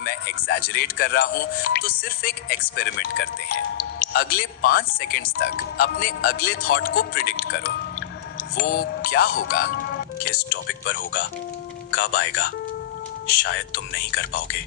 मैं एग्जैजरेट कर रहा हूं, तो सिर्फ एक एक्सपेरिमेंट करते हैं। अगले 5 सेकंड्स तक अपने अगले थॉट को प्रिडिक्ट करो। वो क्या होगा? किस टॉपिक पर होगा? कब आएगा? शायद तुम नहीं कर पाओगे,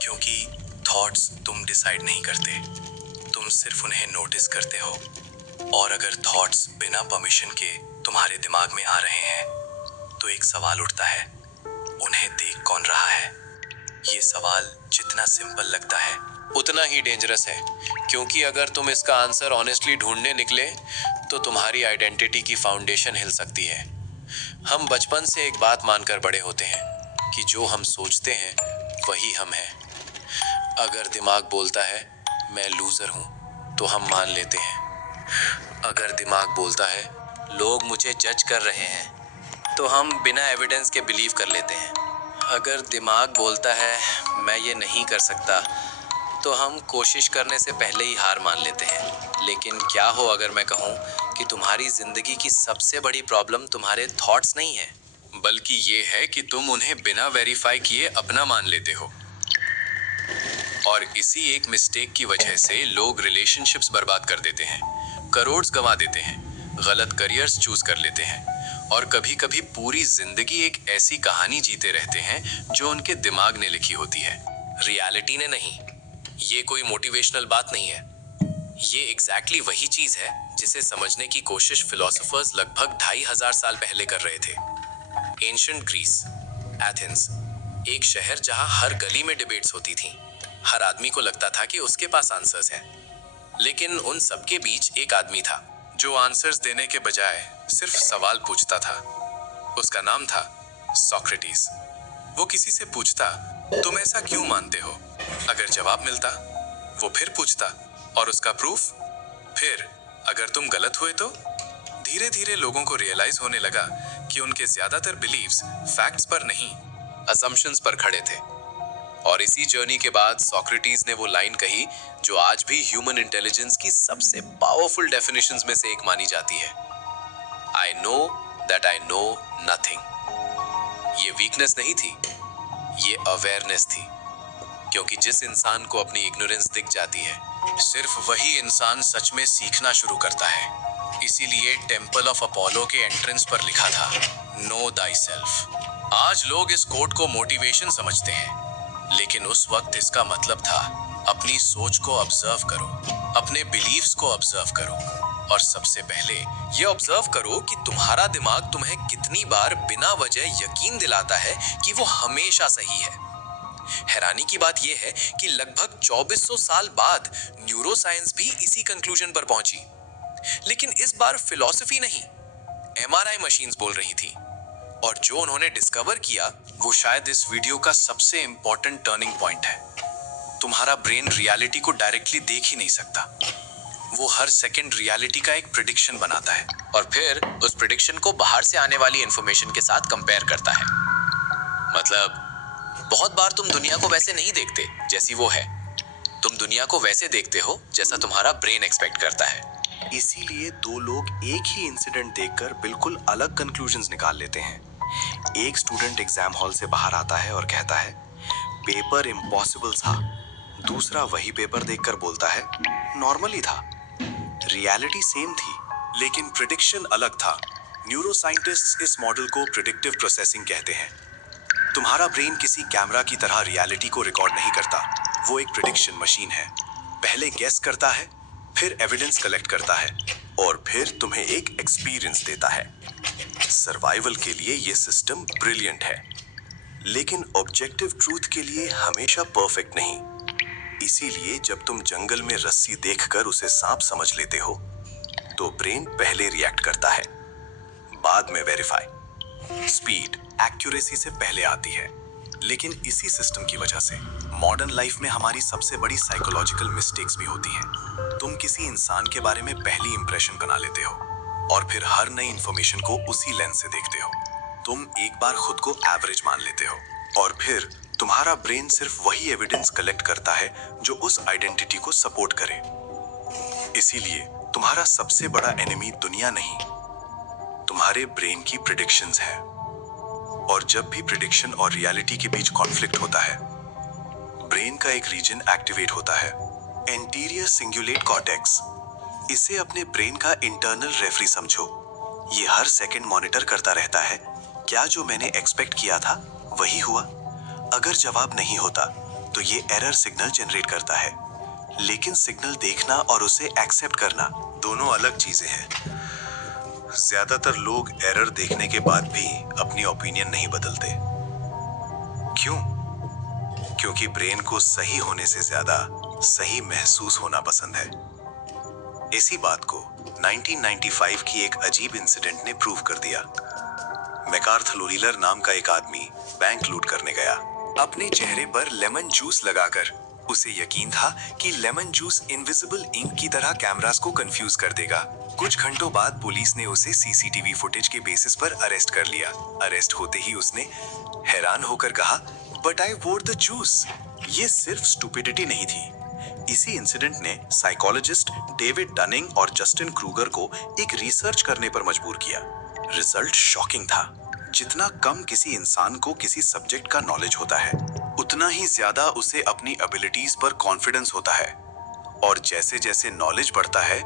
क्योंकि थॉट्स तुम डिसाइड नहीं करते, तुम सिर्फ उन्हें नोटिस करते हो। और अगर थॉट्स बिना परमिशन के तुम्हारे दिमाग में आ रहे हैं, तो एक सवाल उठता है, उन्हें देख कौन रहा है? ये सवाल जितना सिंपल लगता है, उतना ही डेंजरस है, क्योंकि अगर तुम इसका आंसर ऑनेस्टली ढूंढने निकले, तो तुम्हारी आइडेंटिटी की फाउंडेशन हिल सकती है। हम बचपन से एक बात मानकर बड़े होते हैं कि जो हम सोचते हैं वही हम हैं। अगर दिमाग बोलता है मैं लूजर हूं, तो हम मान लेते हैं। अगर दिमाग बोलता है लोग मुझे जज कर रहे हैं, तो हम बिना एविडेंस के बिलीव कर लेते हैं। अगर दिमाग बोलता है मैं ये नहीं कर सकता, तो हम कोशिश करने से पहले ही हार मान लेते हैं। लेकिन क्या हो अगर मैं कहूँ कि तुम्हारी जिंदगी की सबसे बड़ी प्रॉब्लम तुम्हारे थॉट्स नहीं है, बल्कि ये है कि तुम उन्हें बिना वेरीफाई किए अपना मान लेते हो। और इसी एक मिस्टेक की वजह से लोग रिलेशनशिप्स बर्बाद कर देते हैं, करोड़ गंवा देते हैं, गलत करियर्स चूज कर लेते हैं, और कभी कभी पूरी जिंदगी एक ऐसी कहानी जीते रहते हैं जो उनके दिमाग ने लिखी होती है, रियलिटी ने नहीं। ये कोई मोटिवेशनल बात नहीं है, ये एग्जैक्टली वही चीज है जिसे समझने की कोशिश फिलोसोफर्स लगभग 2500 साल पहले कर रहे थे। एंशिएंट ग्रीस, एथेंस, एक शहर जहां हर गली में डिबेट्स होती थी। हर आदमी को लगता था कि उसके पास आंसर्स हैं, लेकिन उन सबके बीच एक आदमी था जो आंसर्स देने के बजाय सिर्फ सवाल पूछता था। उसका नाम था सोक्रेटिस। वो किसी से पूछता, तुम ऐसा क्यों मानते हो? अगर जवाब मिलता, वो फिर पूछता, और उसका प्रूफ? फिर अगर तुम गलत हुए तो? धीरे धीरे लोगों को रियलाइज होने लगा कि उनके ज्यादातर बिलीव्स फैक्ट्स पर नहीं, असम्पशंस पर खड़े थे। और इसी जर्नी के बाद सोक्रेटिस ने वो लाइन कही जो आज भी ह्यूमन इंटेलिजेंस की सबसे पावरफुल डेफिनेशंस में से एक मानी जाती है, I know that I know nothing. ये वीकनेस नहीं थी, ये अवेयरनेस थी, क्योंकि जिस इंसान को अपनी इग्नोरेंस दिख जाती है, सिर्फ वही इंसान सच में सीखना शुरू करता है। इसीलिए टेम्पल ऑफ अपोलो के एंट्रेंस पर लिखा था, नो दाई सेल्फ। आज लोग इस कोट को मोटिवेशन समझते हैं, लेकिन उस वक्त इसका मतलब था, अपनी सोच को ऑब्जर्व करो, अपने बिलीव्स को ऑब्जर्व करो, और सबसे पहले ये ऑब्जर्व करो कि तुम्हारा दिमाग तुम्हें कितनी बार बिना वजह यकीन दिलाता है कि वो हमेशा सही है। हैरानी की बात यह है कि लगभग 2400 साल बाद न्यूरोसाइंस भी इसी कंक्लूजन पर पहुंची, लेकिन इस बार फिलॉसफी नहीं, एमआरआई मशीन्स बोल रही थी। और जो उन्होंने डिस्कवर किया, वो शायद इस वीडियो का सबसे इंपॉर्टेंट टर्निंग पॉइंट है। तुम्हारा ब्रेन रियलिटी को डायरेक्टली देख ही नहीं सकता, वो हर सेकंड रियलिटी का एक प्रिडिक्शन बनाता है, और फिर उस प्रिडिक्शन को बाहर से आने वाली इंफॉर्मेशन के साथ कंपेयर करता है। मतलब बहुत बार तुम दुनिया को वैसे नहीं देखते जैसी वो है, तुम दुनिया को वैसे देखते हो जैसा तुम्हारा ब्रेन एक्सपेक्ट करता है। इसीलिए दो लोग एक ही इंसिडेंट देखकर बिल्कुल अलग कंक्लूजन्स निकाल लेते हैं। एक स्टूडेंट एग्जाम हॉल से बाहर आता है और कहता है, पेपर इम्पॉसिबल था। दूसरा वही पेपर देखकर बोलता है, नॉर्मल ही था। रियलिटी सेम थी, लेकिन प्रिडिक्शन अलग था। न्यूरोसाइंटिस्ट्स इस मॉडल को प्रिडिक्टिव प्रोसेसिंग कहते हैं। तुम्हारा ब्रेन किसी कैमरा की तरह रियलिटी को रिकॉर्ड नहीं करता, वो एक प्रिडिक्शन मशीन है। पहले गेस करता है, फिर एविडेंस कलेक्ट करता है, और फिर तुम्हें एक एक्सपीरियंस देता है। सर्वाइवल के लिए ये सिस्टम ब्रिलियंट है, लेकिन ऑब्जेक्टिव ट्रूथ के लिए हमेशा परफेक्ट नहीं। इसीलिए जब तुम जंगल में रस्सी देखकर उसे सांप समझ लेते हो, तो ब्रेन पहले रिएक्ट करता है, बाद में वेरीफाई। स्पीड एक्यूरेसी से पहले आती है, लेकिन इसी सिस्टम की वजह से मॉडर्न लाइफ में हमारी सबसे बड़ी साइकोलॉजिकल मिस्टेक्स भी होती हैं। तुम किसी इंसान के बारे में पहली इंप्रेशन बना लेते हो, और फिर हर नई इंफॉर्मेशन को उसी लेंस से देखते हो। तुम एक बार खुद को एवरेज मान लेते हो, और फिर तुम्हारा ब्रेन सिर्फ वही एविडेंस कलेक्ट करता है जो उस आइडेंटिटी को सपोर्ट करे। इसीलिए तुम्हारा सबसे बड़ा एनिमी दुनिया नहीं, तुम्हारे ब्रेन की प्रिडिक्शंस है। और जब भी प्रिडिक्शन और रियलिटी के बीच कॉन्फ्लिक्ट होता है, ब्रेन का एक रीजन एक्टिवेट होता है, एंटीरियर सिंगुलेट कॉर्टेक्स। इसे अपने ब्रेन का इंटरनल रेफरी समझो। ये हर सेकंड मॉनिटर करता रहता है, क्या जो मैंने एक्सपेक्ट किया था वही हुआ? अगर जवाब नहीं होता तो ये एरर सिग्नल जनरेट करता है। लेकिन सिग्नल देखना और उसे एक्सेप्ट करना दोनों अलग चीजें हैं। ज्यादातर लोग एरर देखने के बाद भी अपनी ओपिनियन नहीं बदलते। क्यों? क्योंकि ब्रेन को सही होने से ज्यादा सही महसूस होना पसंद है। इसी बात को 1995 की एक अजीब इंसिडेंट ने प्रूव कर दिया। मैकार्थर लोरीलर नाम का एक आदमी बैंक लूट करने गया। अपने चेहरे पर लेमन जूस लगाकर उसे यकीन था कि लेमन जूस इनविजिबल इंक की तरह कैमरास को कंफ्यूज कर देगा। कुछ घंटों बाद पुलिस ने उसे सीसीटीवी फुटेज के बेसिस पर अरेस्ट कर लिया। अरेस्ट होते ही उसने हैरान होकर कहा, बट आई वोर द जूस। ये सिर्फ स्टुपिडिटी नहीं थी। इसी इंसिडेंट ने साइकोलॉजिस्ट डेविड डनिंग और जस्टिन क्रूगर को एक रिसर्च करने पर मजबूर किया। रिजल्ट शॉकिंग था। जितना कम किसी इंसान को किसी सब्जेक्ट का नॉलेज होता है, उतना ही ज्यादा उसे अपनी एबिलिटीज पर कॉन्फिडेंस होता है। और जैसे जैसे नॉलेज बढ़ता है,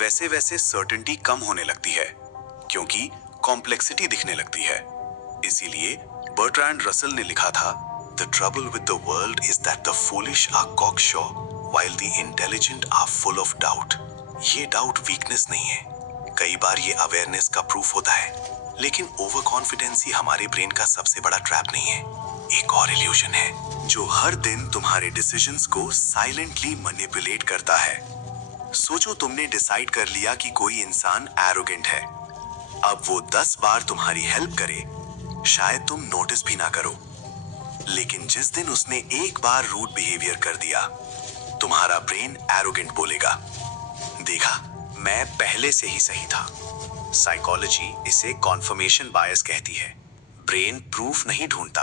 वैसे वैसे सर्टेनिटी कम होने लगती है, क्योंकि कॉम्प्लेक्सिटी दिखने लगती है। इसीलिए बर्ट्रैंड रसल ने लिखा था, the trouble with the world is that the foolish are cocksure while the intelligent are full of doubt. ये डाउट वीकनेस नहीं है, कई बार ये अवेयरनेस का प्रूफ होता है। लेकिन ओवर कॉन्फिडेंस ही हमारे ब्रेन का सबसे बड़ा ट्रैप नहीं है, एक और इल्यूजन है जो हर दिन तुम्हारे डिसीजंस को साइलेंटली मैनिपुलेट करता है। सोचो तुमने डिसाइड कर लिया कि कोई इंसान एरोगेंट है। अब वो 10 बार तुम्हारी हेल्प करे, शायद तुम नोटिस भी ना करो। लेकिन जिस दिन उसने एक बार रूड बिहेवियर कर दिया, तुम्हारा ब्रेन एरोगेंट बोलेगा, देखा मैं पहले से ही सही था। साइकोलॉजी इसे कॉन्फर्मेशन बायस कहती है। ब्रेन प्रूफ नहीं ढूंढता,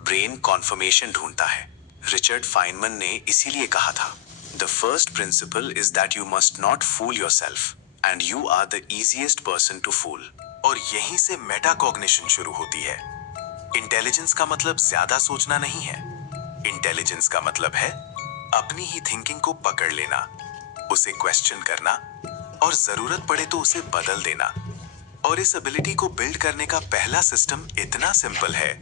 ब्रेन कॉन्फर्मेशन ढूंढता है। रिचर्ड फाइनमैन ने इसीलिए कहा था, the first principle is that you must not fool yourself and you are the easiest person to fool. और यहीं से मेटाकॉग्निशन शुरू होती है। इंटेलिजेंस का मतलब ज्यादा सोचना नहीं है। इंटेलिजेंस का मतलब है अपनी ही थिंकिंग को पकड़ लेना, उसे क्वेश्चन करना और जरूरत पड़े तो उसे बदल देना। और इस एबिलिटी को बिल्ड करने का पहला सिस्टम इतना सिंपल है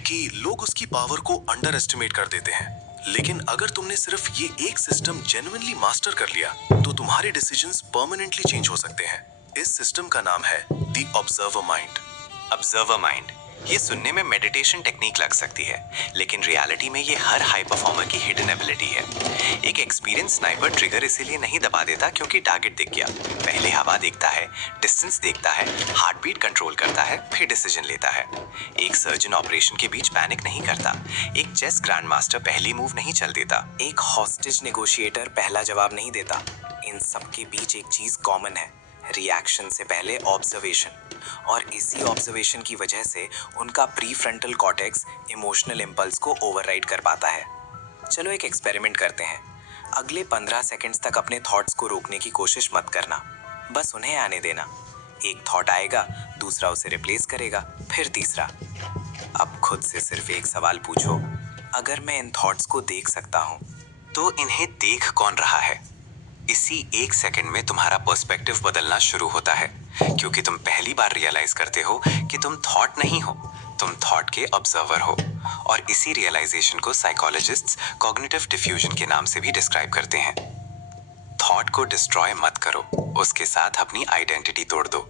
कि लोग उसकी पावर को अंडर एस्टिमेट कर देते हैं। लेकिन अगर तुमने सिर्फ ये एक सिस्टम जेन्युइनली मास्टर कर लिया, तो तुम्हारे डिसीजंस परमानेंटली चेंज हो सकते हैं। इस सिस्टम का नाम है the observer mind. Observer mind, ये सुनने में मेडिटेशन टेक्निक लग सकती है, लेकिन रियलिटी में ये हर हाई परफॉर्मर की हिडन एबिलिटी है। एक एक्सपीरियंस स्नाइपर ट्रिगर इसीलिए नहीं दबा देता क्योंकि टारगेट दिख गया। पहले हवा देखता है, डिस्टेंस देखता है, हार्ट बीट कंट्रोल करता है, फिर डिसीजन लेता है। एक सर्जन ऑपरेशन के बीच पैनिक नहीं करता। एक चेस ग्रैंड मास्टर पहली मूव नहीं चल देता। एक हॉस्टेज नेगोशिएटर पहला जवाब नहीं देता। इन सबके बीच एक चीज कॉमन है, रिएक्शन से पहले ऑब्जर्वेशन। और इसी ऑब्जर्वेशन की वजह से उनका प्रीफ्रंटल कॉर्टेक्स इमोशनल इंपल्स को ओवरराइड कर पाता है। चलो एक एक्सपेरिमेंट करते हैं। अगले 15 सेकंड्स तक अपने थॉट्स को रोकने की कोशिश मत करना, बस उन्हें आने देना। एक थॉट आएगा, दूसरा उसे रिप्लेस करेगा, फिर तीसरा। अब खुद से सिर्फ एक सवाल पूछो, अगर मैं इन थॉट्स को देख सकता हूँ तो इन्हें देख कौन रहा है? इसी एक सेकंड में तुम्हारा पर्सपेक्टिव बदलना शुरू होता है, क्योंकि तुम पहली बार रियलाइज करते हो कि तुम थॉट नहीं हो, तुम थॉट के ऑब्जर्वर हो। और इसी रियलाइजेशन को साइकोलॉजिस्ट्स कॉग्निटिव डिफ्यूजन के नाम से भी डिस्क्राइब करते हैं। थॉट को डिस्ट्रॉय मत करो, उसके साथ अपनी आइडेंटिटी तोड़ दो।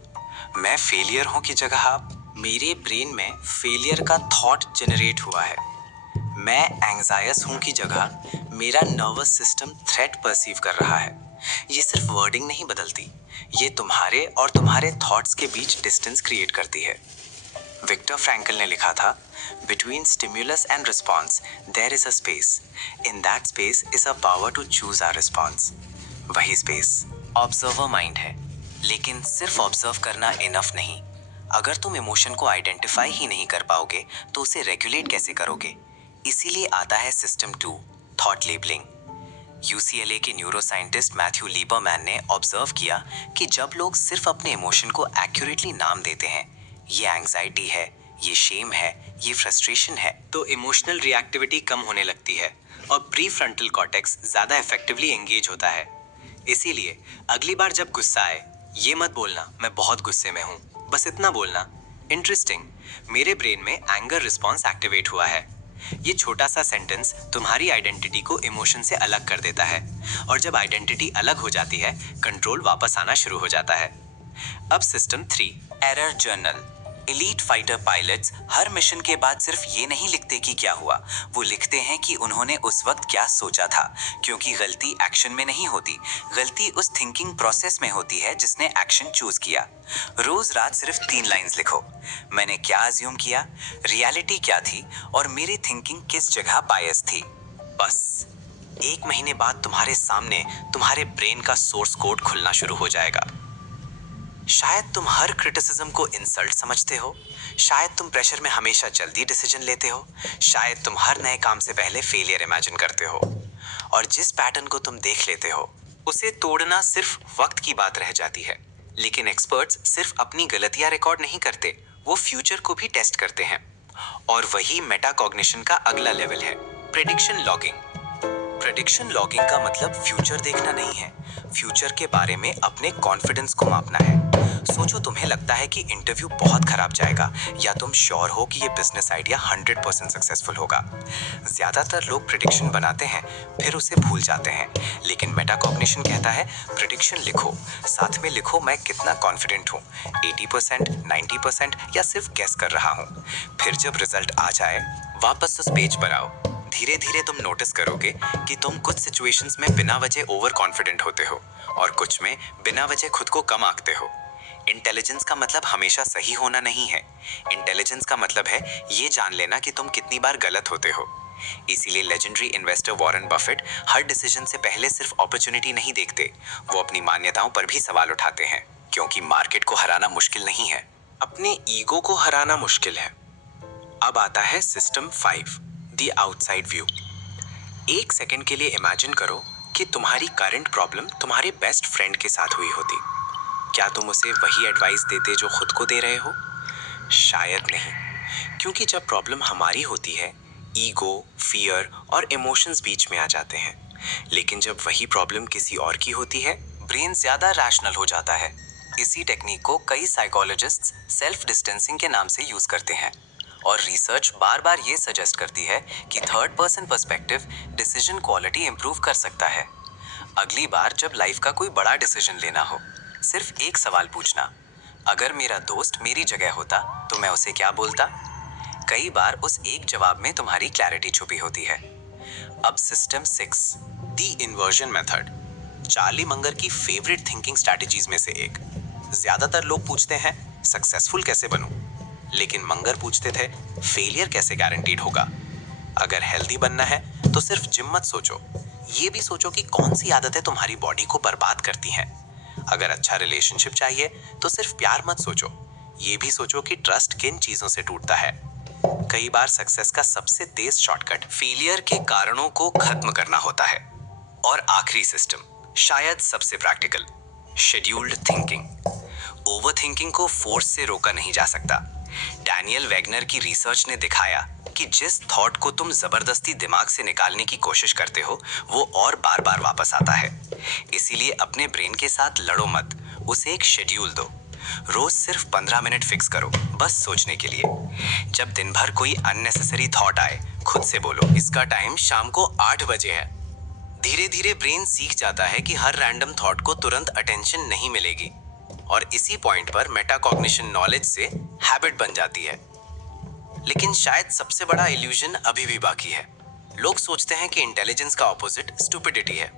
मैं फेलियर हूं की जगह मेरे ब्रेन में फेलियर का थॉट जनरेट हुआ है। मैं एंग्जायस हूं की जगह मेरा नर्वस सिस्टम थ्रेट परसीव कर रहा है। ये सिर्फ वर्डिंग नहीं बदलती, ये तुम्हारे और तुम्हारे थॉट्स के बीच डिस्टेंस क्रिएट करती है। विक्टर फ्रैंकल ने लिखा था, between stimulus and response there is a space, in that space is a power to choose our response. वही स्पेस ऑब्जर्वर माइंड है। लेकिन सिर्फ ऑब्जर्व करना इनफ नहीं। अगर तुम इमोशन को आइडेंटिफाई ही नहीं कर पाओगे तो उसे रेगुलेट कैसे करोगे? इसीलिए आता है सिस्टम 2, थॉट लेबलिंग। यूसीएलए के न्यूरो साइंटिस्ट मैथ्यू लीबरमैन ने ऑब्जर्व किया कि जब लोग सिर्फ अपने इमोशन को एक्यूरेटली नाम देते हैं, ये एंग्जाइटी है, ये शेम है, ये फ्रस्ट्रेशन है, तो इमोशनल रिएक्टिविटी कम होने लगती है। और प्री फ्रंटल कॉर्टेक्स ज्यादा इफेक्टिवली एंगेज होता है। इसीलिए अगली बार जब गुस्सा आए, ये मत बोलना मैं बहुत गुस्से में हूँ, बस इतना बोलना, इंटरेस्टिंग, मेरे ब्रेन में एंगर रिस्पॉन्स एक्टिवेट हुआ है। ये छोटा सा सेंटेंस तुम्हारी आइडेंटिटी को इमोशन से अलग कर देता है, और जब आइडेंटिटी अलग हो जाती है, कंट्रोल वापस आना शुरू हो जाता है। अब system 3, error journal. Elite fighter pilots हर मिशन के बाद सिर्फ ये नहीं लिखते कि क्या हुआ, वो लिखते हैं कि उन्होंने उस वक्त क्या सोचा था, क्योंकि गलती एक्शन में नहीं होती, गलती उस थिंकिंग प्रोसेस में होती है जिसने एक्शन चूज किया। रोज रात सिर्फ 3 लाइंस लिखो, मैंने क्या अज्यूम किया, रियलिटी क्या थी, और मेरी थिंकिंग किस जगह बायस थी। बस 1 महीने बाद तुम्हारे सामने तुम्हारे ब्रेन का सोर्स कोड खुलना शुरू हो जाएगा। शायद तुम हर क्रिटिसिज्म को इंसल्ट समझते हो, शायद तुम प्रेशर में हमेशा जल्दी डिसीजन लेते हो, शायद तुम हर नए काम से पहले फेलियर इमेजिन करते हो, और जिस पैटर्न को तुम देख लेते हो उसे तोड़ना सिर्फ वक्त की बात रह जाती है। लेकिन एक्सपर्ट्स सिर्फ अपनी गलतियां रिकॉर्ड नहीं करते, वो फ्यूचर को भी टेस्ट करते हैं, और वही मेटाकॉग्निशन का अगला लेवल है, प्रेडिक्शन लॉगिंग। प्रेडिक्शन लॉगिंग का मतलब फ्यूचर देखना नहीं है, फ्यूचर के बारे में अपने कॉन्फिडेंस को मापना है। सोचो तुम्हें लगता है कि इंटरव्यू बहुत खराब जाएगा, या तुम श्योर हो कि ये बिजनेस आइडिया 100% सक्सेसफुल होगा। ज्यादातर लोग प्रेडिक्शन बनाते हैं फिर उसे भूल जाते हैं, लेकिन मेटाकॉग्निशन कहता है प्रेडिक्शन लिखो, साथ में लिखो मैं कितना कॉन्फिडेंट हूँ, 80%, 90% या सिर्फ गेस कर रहा हूँ। फिर जब रिजल्ट आ जाए वापस उस पेज पर आओ। धीरे धीरे तुम नोटिस करोगे कि तुम कुछ सिचुएशंस में बिना वजह ओवर कॉन्फिडेंट होते हो, और कुछ में बिना वजह खुद को कम आंकते हो। इंटेलिजेंस का मतलब हमेशा सही होना नहीं है, इंटेलिजेंस का मतलब है ये जान लेना कि तुम कितनी बार गलत होते हो। इसीलिए लेजेंडरी इन्वेस्टर वॉरेन बफेट हर डिसीजन से पहले सिर्फ अपॉर्चुनिटी नहीं देखते, वो अपनी मान्यताओं पर भी सवाल उठाते हैं, क्योंकि मार्केट को हराना मुश्किल नहीं है, अपने ईगो को हराना मुश्किल है। अब आता है system 5, the outside view. 1 second के लिए इमेजिन करो कि तुम्हारी करंट प्रॉब्लम तुम्हारे बेस्ट फ्रेंड के साथ हुई होती। क्या तुम उसे वही एडवाइस देते जो खुद को दे रहे हो? शायद नहीं, क्योंकि जब प्रॉब्लम हमारी होती है, ईगो, फियर और इमोशंस बीच में आ जाते हैं। लेकिन जब वही प्रॉब्लम किसी और की होती है, ब्रेन ज्यादा रैशनल हो जाता है। इसी टेक्निक को कई साइकोलॉजिस्ट्स सेल्फ डिस्टेंसिंग के नाम से यूज करते हैं, और रिसर्च बार बार ये सजेस्ट करती है कि third person perspective decision quality improve कर सकता है। अगली बार जब लाइफ का कोई बड़ा डिसीजन लेना हो, सिर्फ एक सवाल पूछना, अगर मेरा दोस्त मेरी जगह होता तो मैं उसे क्या बोलता। कई बार उस एक जवाब में तुम्हारी क्लैरिटी छुपी होती है। अब system 6, the inversion method, Charlie Munger की फेवरेट थिंकिंग स्ट्रैटेजीज में से एक। ज्यादातर लोग पूछते हैं सक्सेसफुल कैसे बनूं, लेकिन मंगर पूछते थे फेलियर कैसे गारंटीड होगा। अगर हेल्दी बनना है तो सिर्फ जिम मत सोचो, ये भी सोचो कि कौन सी आदतें तुम्हारी बॉडी को बर्बाद करती हैं। अगर अच्छा रिलेशनशिप चाहिए तो सिर्फ प्यार मत सोचो, ये भी सोचो कि ट्रस्ट किन चीजों से टूटता है। कई बार सक्सेस का सबसे तेज शॉर्टकट फेलियर के कारणों को खत्म करना होता है। और आखिरी सिस्टम, शायद सबसे practical, scheduled thinking. Over thinking को फोर्स से रोका नहीं जा सकता। डैनियल वेगनर की रिसर्च ने दिखाया कि जिस थॉट को तुम जबरदस्ती दिमाग से निकालने की कोशिश करते हो, वो और बार बार वापस आता है। इसीलिए अपने ब्रेन के साथ लड़ो मत, उसे एक शेड्यूल दो। रोज सिर्फ 15 मिनट फिक्स करो, बस सोचने के लिए। जब दिन भर कोई अननेसेसरी थॉट आए, खुद से बोलो इसका टाइम शाम को 8 बजे है। धीरे धीरे ब्रेन सीख जाता है कि हर रैंडम थॉट को तुरंत अटेंशन नहीं मिलेगी, और इसी पॉइंट पर मेटाकॉग्निशन नॉलेज से हैबिट बन जाती है। लेकिन शायद सबसे बड़ा इल्यूजन अभी भी बाकी है। लोग सोचते हैं कि इंटेलिजेंस का ऑपोजिट स्टुपिडिटी है।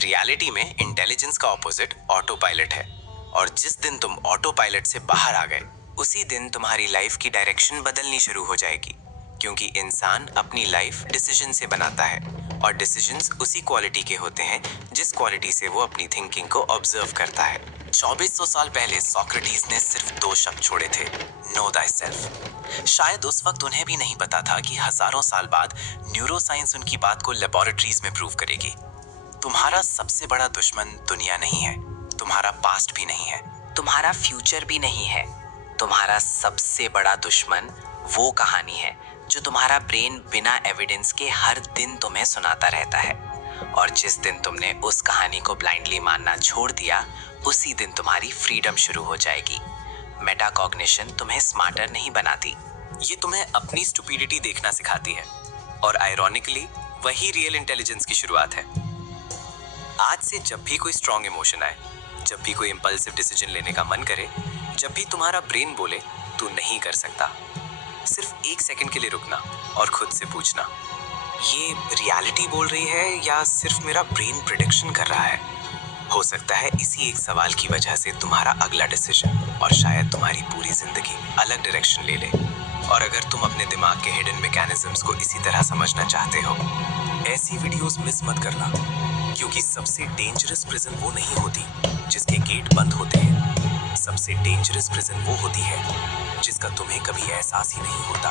रियलिटी में इंटेलिजेंस का ऑपोजिट ऑटो पायलट है, और जिस दिन तुम ऑटो पायलट से बाहर आ गए, उसी दिन तुम्हारी लाइफ की डायरेक्शन बदलनी शुरू हो जाएगी, क्योंकि इंसान अपनी लाइफ डिसीजन से बनाता है, और डिसीजंस उसी क्वालिटी के होते हैं जिस क्वालिटी से वो अपनी थिंकिंग को ऑब्जर्व करता है। 2400 साल पहले सोक्रेटिस ने सिर्फ 2 शब्द छोड़े थे, नो थायसेल्फ। शायद उस वक्त उन्हें भी नहीं पता था कि हजारों साल बाद न्यूरोसाइंस उनकी बात को लेबोरेटरीज में प्रूव करेगी। तुम्हारा सबसे बड़ा दुश्मन दुनिया नहीं है, तुम्हारा पास्ट भी नहीं है, तुम्हारा फ्यूचर भी नहीं है। तुम्हारा सबसे बड़ा दुश्मन वो कहानी है जो तुम्हारा ब्रेन बिना एविडेंस के हर दिन तुम्हें सुनाता रहता है। और जिस दिन तुमने उस कहानी को ब्लाइंडली मानना छोड़ दिया, उसी दिन तुम्हारी फ्रीडम शुरू हो जाएगी। मेटाकॉग्निशन तुम्हें स्मार्टर नहीं बनाती, ये तुम्हें अपनी स्टुपिडिटी देखना सिखाती है। और आयरॉनिकली वही रियल इंटेलिजेंस की शुरुआत है। आज से जब भी कोई स्ट्रॉन्ग इमोशन आए, जब भी कोई इंपल्सिव डिसीजन लेने का मन करे, जब भी तुम्हारा ब्रेन बोले तू नहीं कर सकता, सिर्फ 1 सेकंड के लिए रुकना और खुद से पूछना, ये रियलिटी बोल रही है या सिर्फ मेरा ब्रेन प्रिडिक्शन कर रहा है। हो सकता है इसी एक सवाल की वजह से तुम्हारा अगला डिसीजन और शायद तुम्हारी पूरी जिंदगी अलग डायरेक्शन ले ले। और अगर तुम अपने दिमाग के हिडन मैकेनिज्म्स को इसी तरह समझना चाहते हो, ऐसी वीडियोस मिस मत करना, क्योंकि सबसे डेंजरस प्रिजन वो नहीं होती जिसके गेट बंद होते हैं। सबसे डेंजरस प्रिजन वो होती है जिसका तुम्हें कभी एहसास ही नहीं होता।